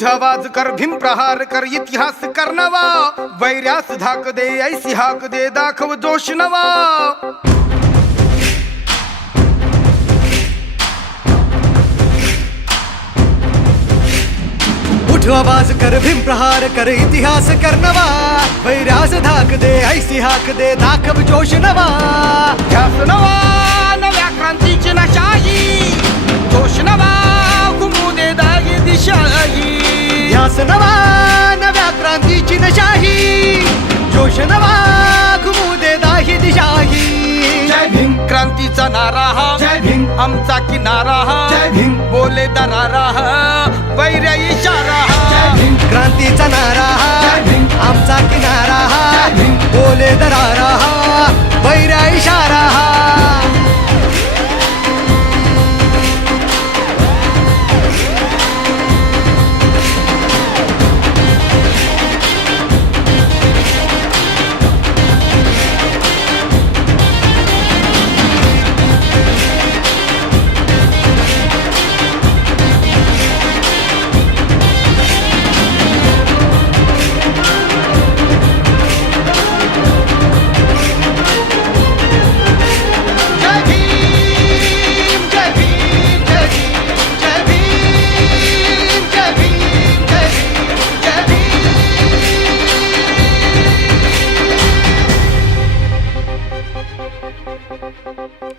उठ आवाज कर, भीम प्रहार कर, इतिहास कर नवा, वैर्यास धाक दे, ऐसी हाक दे, दाखव जोश नवा. उठ आवाज कर, भीम प्रहार कर, इतिहास कर नवा, वैर्यास धाक दे, ऐसी हाक दे, दाखव जोश नवा. ध्यास नवा नव्या क्रांतीची नशाही, जोश नवा घुमू दे दागी दिशाही. ध्यास नवा नव्या क्रांतीची नशाही, जोश नवा घुमू दे दाही दिशाही. जय भीम क्रांतीचा नारा हा, जय भीम आमचा किनारा हा, जय भीम बोले दरारा हा, वैर्य इशारा हा. क्रांतीचा नारा हा, आमचा किनारा हा, बोले दरारा हा, वैर्या इशारा हा.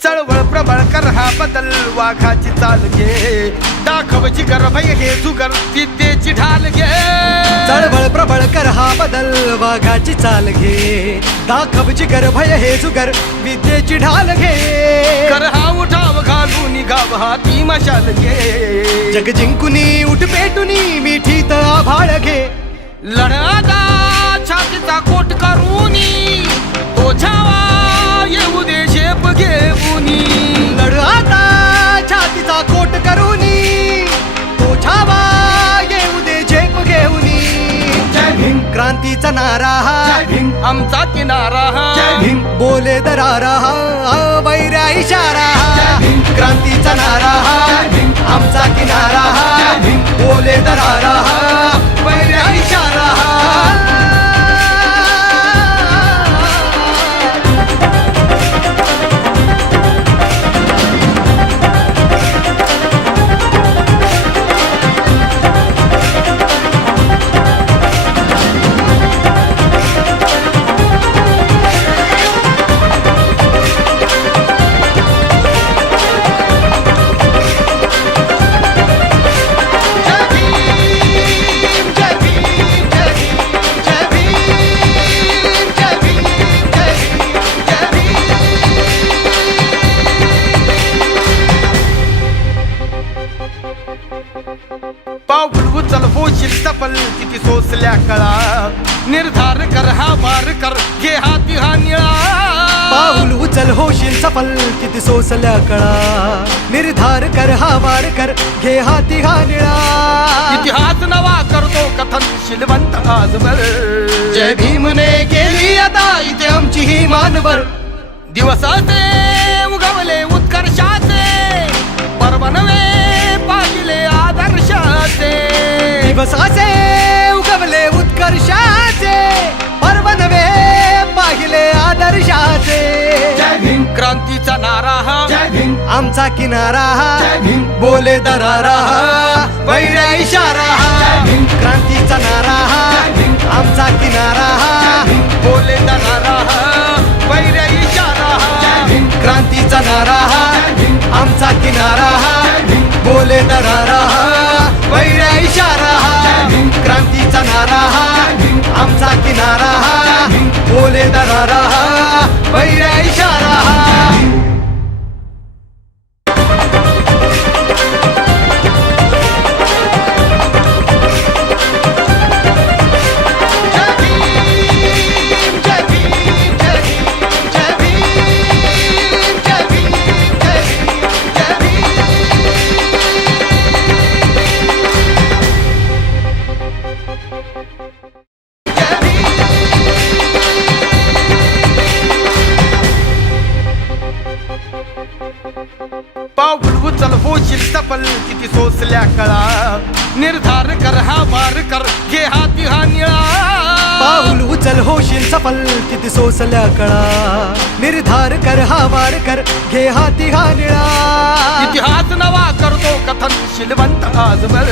चळवळ प्रबळ कर हा बदल, वाघाची चाल घे, दाखव जिगर भय हे जुगर, विद्येची ढाल घे. चळवळ प्रबळ कर हा बदल, वाघाची चाल घे, दाखव जिगर भय हे जुगर, विद्येची ढाल घे. कर हा उठाव घालून गाव हाती मशाल घे. जग जिंकुनी उठ पेटुनी मिठीत आभाळ घे. लढादा छातीचा कोट करूनी, तो छावा येऊ दे झेप घेऊनी. लढ आता छातीचा कोट करूनी, तो छावा येऊ दे झेप घेऊनी. जय भीम क्रांतीचा नारा हा, आमचा किनारा हा, बोले दरारा हा, वैर्या इशारा हा. क्रांतीचा नारा हा, आमचा किनारा हा, बोले दरारा हा, वैर्या इशारा हा. पाऊल उचल होशील सफल, किती सोसल्या कळा, निर्धार कर हा वार कर, घे हाती हा निळा. पाऊल उचल होशील सफल, किती सोसल्या कळा, निर्धार कर हा वार कर, घे हाती हा निळा. इतिहास नवा करतो कथन शिलवंत आजवर, जय भीमने केली आता इथे आमची ही मानवर. दिवसाचे उगवले उत्कर्षाचे, पर्व नवे पाहिले आदर्शाचे. दिवसाचे उगवले उत्कर्षाचे, पर्व नवे पाहिले आदर्शाचे. क्रांतीचा नारा हा, आमचा किनारा हा, बोले दरारा हा, वैर्या इशारा हा. क्रांतीचा नारा हा, आमचा किनारा हा, बोले दरारा हा, वैर्य इशारा हा. क्रांतीचा नारा हा, आमचा किनारा हा, बोले दरारा हा, वैर्या इशारा हा. क्रांतीचा नारा हा, आमचा किनारा हा, बोले दरारा हा, वैर्या इशारा हा. पाऊल उचल होशील सफल किती सोसल्या कळा निर्धार कर हा वार कर घे हाती हा निळा पाऊल उचल होशील सफल किती सोसल्या कळा निर्धार कर हा वार कर घे हाती हा निळा इतिहास नवा करतो कथन शिलवंत आजवर